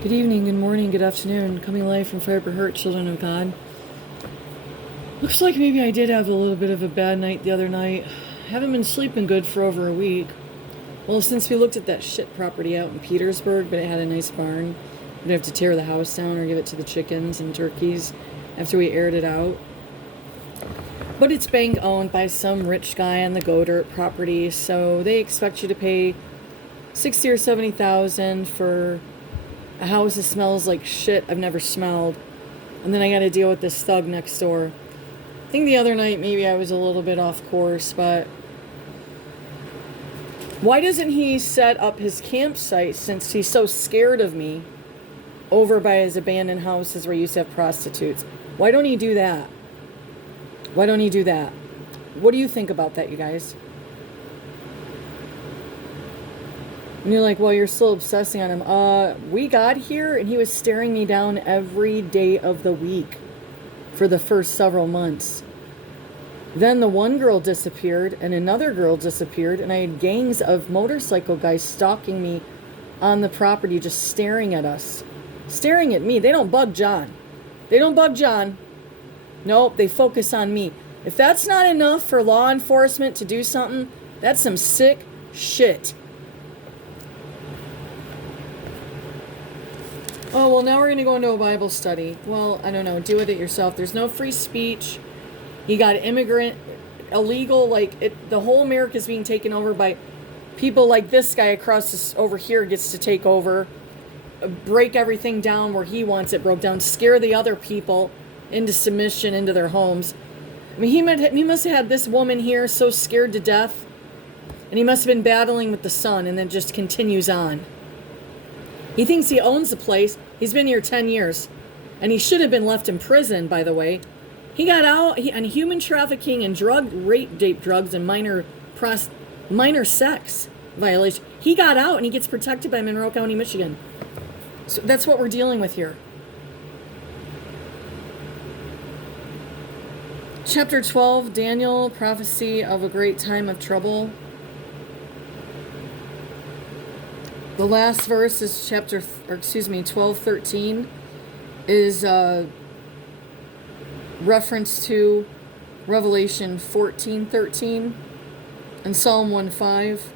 Good evening, good morning, good afternoon. Coming live from Fire for Hurt, children of God. Looks like maybe I did have a little bit of a bad night the other night. Haven't been sleeping good for over a week. Well, since we looked at that shit property out in Petersburg, but it had a nice barn, we'd have to tear the house down or give it to the chickens and turkeys after we aired it out. But it's bank owned by some rich guy on the Go Dirt property, so they expect you to pay $60,000 or $70,000 for a house that smells like shit I've never smelled. And then I got to deal with this thug next door. I think the other night maybe I was a little bit off course, but why doesn't he set up his campsite, since he's so scared of me, over by his abandoned houses where he used to have prostitutes? Why don't he do that? Why don't he do that? What do you think about that, you guys? And you're like, well, you're still obsessing on him. We got here and he was staring me down every day of the week for the first several months. Then the one girl disappeared and another girl disappeared, and I had gangs of motorcycle guys stalking me on the property, just staring at us. Staring at me. They don't bug John. They don't bug John. Nope, they focus on me. If that's not enough for law enforcement to do something, that's some sick shit. Oh, well, now we're going to go into a Bible study. Well, I don't know. Do with it yourself. There's no free speech. You got immigrant, illegal, the whole America is being taken over by people like this guy across this, over here gets to take over, break everything down where he wants it broke down, scare the other people into submission, into their homes. I mean, he must have had this woman here so scared to death, and he must have been battling with the sun, and then just continues on. He thinks he owns the place. He's been here 10 years. And he should have been left in prison, by the way. He got out on human trafficking and rape drugs and minor sex violation. He got out and he gets protected by Monroe County, Michigan. So that's what we're dealing with here. Chapter 12, Daniel, prophecy of a great time of trouble. The last verse is 12:13 is reference to Revelation 14:13 and Psalm 1:5.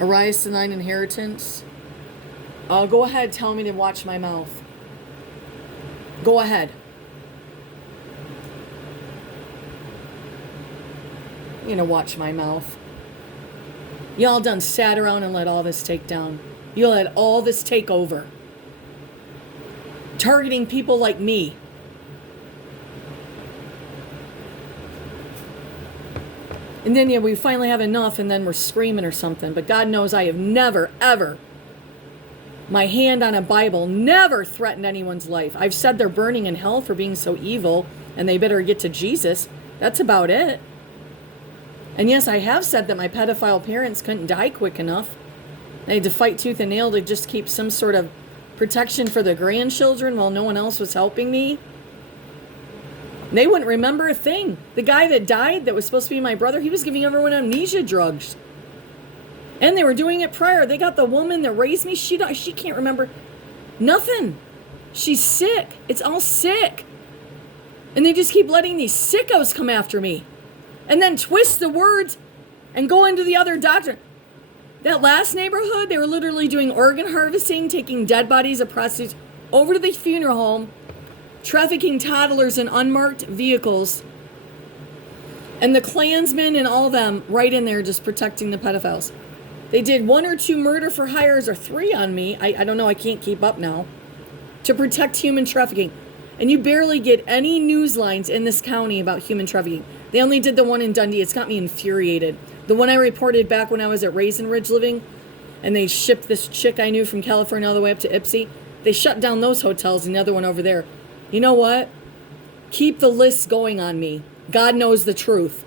Arise to thine inheritance. Go ahead, tell me to watch my mouth. Go ahead. I'm gonna watch my mouth. Y'all done sat around and let all this take down. You let all this take over. Targeting people like me. And then, we finally have enough, and then we're screaming or something. But God knows I have never, ever, my hand on a Bible, never threatened anyone's life. I've said they're burning in hell for being so evil, and they better get to Jesus. That's about it. And yes, I have said that my pedophile parents couldn't die quick enough. They had to fight tooth and nail to just keep some sort of protection for the grandchildren while no one else was helping me. They wouldn't remember a thing. The guy that died, that was supposed to be my brother, he was giving everyone amnesia drugs. And they were doing it prior. They got the woman that raised me. She can't remember nothing. She's sick. It's all sick. And they just keep letting these sickos come after me. And then twist the words and go into the other doctrine. That last neighborhood, they were literally doing organ harvesting, taking dead bodies of prostitutes over to the funeral home, trafficking toddlers in unmarked vehicles, and the Klansmen and all them right in there just protecting the pedophiles. They did 1 or 2 murder for hires, or 3 on me. I don't know, I can't keep up now. To protect human trafficking. And you barely get any news lines in this county about human trafficking. They only did the one in Dundee. It's got me infuriated. The one I reported back when I was at Raisin Ridge living, and they shipped this chick I knew from California all the way up to Ypsi. They shut down those hotels and the other one over there. You know what? Keep the list going on me. God knows the truth.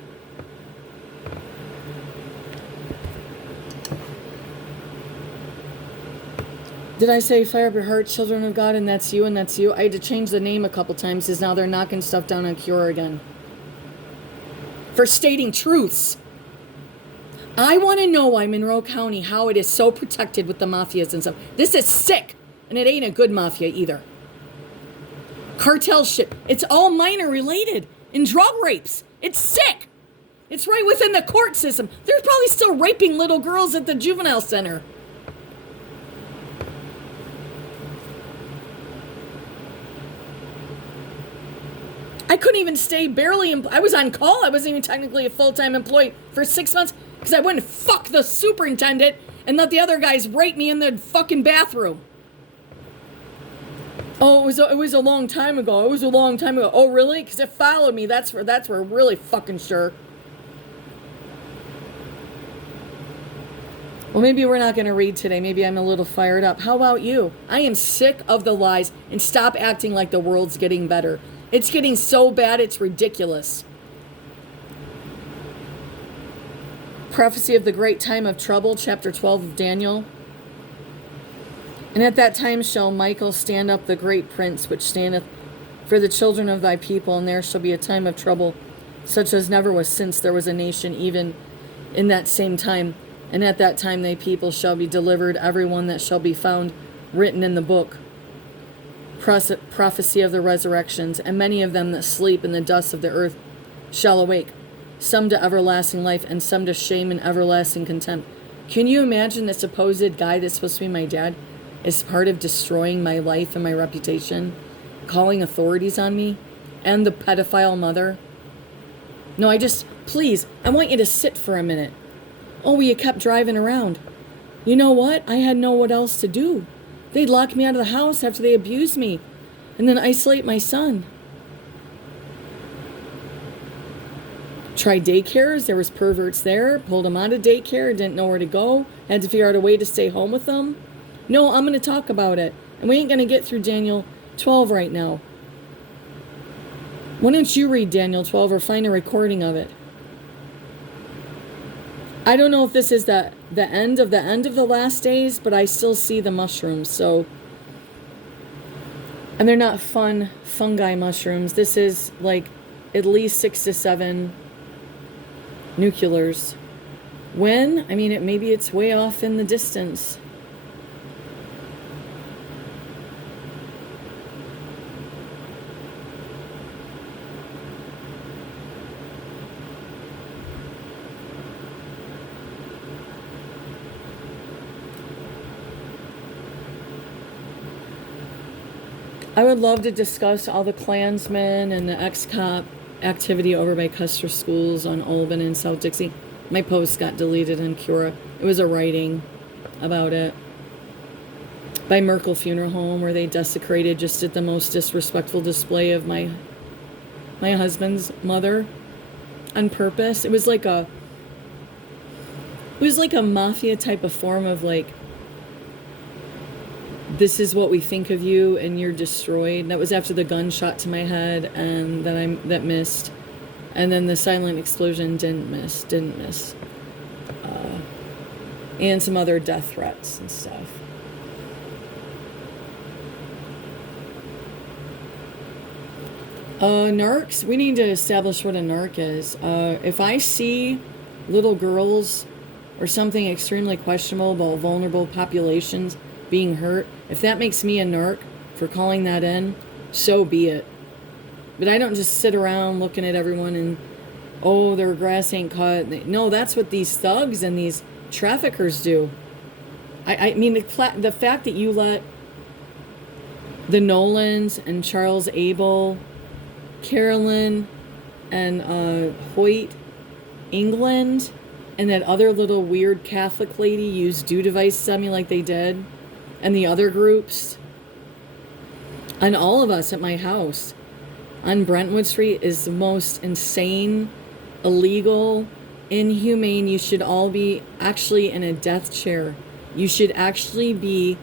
Did I say fire up your heart, children of God, and that's you, and that's you? I had to change the name a couple times because now they're knocking stuff down on Cure again. For stating truths. I want to know why Monroe County, how it is so protected with the mafias and stuff. This is sick. and it ain't a good mafia either. Cartel shit. It's all minor related. And drug rapes. It's sick. It's right within the court system. They're probably still raping little girls at the juvenile center. I couldn't even stay I was on call. I wasn't even technically a full-time employee for 6 months because I wouldn't fuck the superintendent and let the other guys rape me in the fucking bathroom. Oh, it was a long time ago. It was a long time ago. Oh, really? Because it followed me. That's where really fucking sure. Well, maybe we're not going to read today. Maybe I'm a little fired up. How about you? I am sick of the lies, and stop acting like the world's getting better. It's getting so bad, it's ridiculous. Prophecy of the great time of trouble, chapter 12 of Daniel. And at that time shall Michael stand up, the great prince, which standeth for the children of thy people, and there shall be a time of trouble, such as never was since there was a nation, even in that same time. And at that time thy people shall be delivered, every one that shall be found written in the book. Prophecy of the resurrections, and many of them that sleep in the dust of the earth shall awake, some to everlasting life, and some to shame and everlasting contempt. Can you imagine the supposed guy that's supposed to be my dad is part of destroying my life and my reputation, calling authorities on me, and the pedophile mother? No, please, I want you to sit for a minute. Oh, you kept driving around. You know what? I had no what else to do. They'd lock me out of the house after they abused me, and then isolate my son. Tried daycares. There was perverts there. Pulled him out of daycare. Didn't know where to go. Had to figure out a way to stay home with them. No, I'm going to talk about it. And we ain't going to get through Daniel 12 right now. Why don't you read Daniel 12 or find a recording of it? I don't know if this is the end of the last days, but I still see the mushrooms. So, and they're not fungi mushrooms. This is like at least 6 to 7 nuclears. When? I mean, maybe it's way off in the distance. I would love to discuss all the Klansmen and the ex-cop activity over by Custer Schools on Olben and South Dixie. My post got deleted on Cura. It was a writing about it. By Merkel Funeral Home, where they desecrated, just did the most disrespectful display of my husband's mother on purpose. It was like a mafia type of form of like, this is what we think of you, and you're destroyed. And that was after the gunshot to my head, and that missed, and then the silent explosion didn't miss, and some other death threats and stuff. Narcs. We need to establish what a narc is. If I see little girls or something extremely questionable about vulnerable populations being hurt, if that makes me a narc for calling that in, so be it. But I don't just sit around looking at everyone and, oh, their grass ain't cut. No, that's what these thugs and these traffickers do. I mean, the fact that you let the Nolans and Charles Abel, Carolyn and Hoyt England, and that other little weird Catholic lady use do devices on me like they did, and the other groups, and all of us at my house on Brentwood Street is the most insane, illegal, inhumane. You should all be actually in a death chair. You should actually be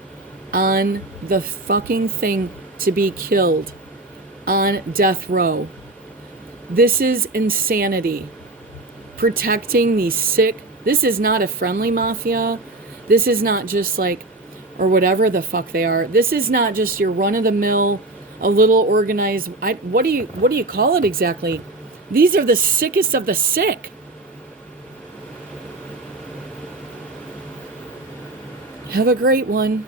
on the fucking thing to be killed, on death row. This is insanity. Protecting these sick. This is not a friendly mafia. This is not just like, or whatever the fuck they are. This is not just your run-of-the-mill, a little organized. What do you call it exactly? These are the sickest of the sick. Have a great one.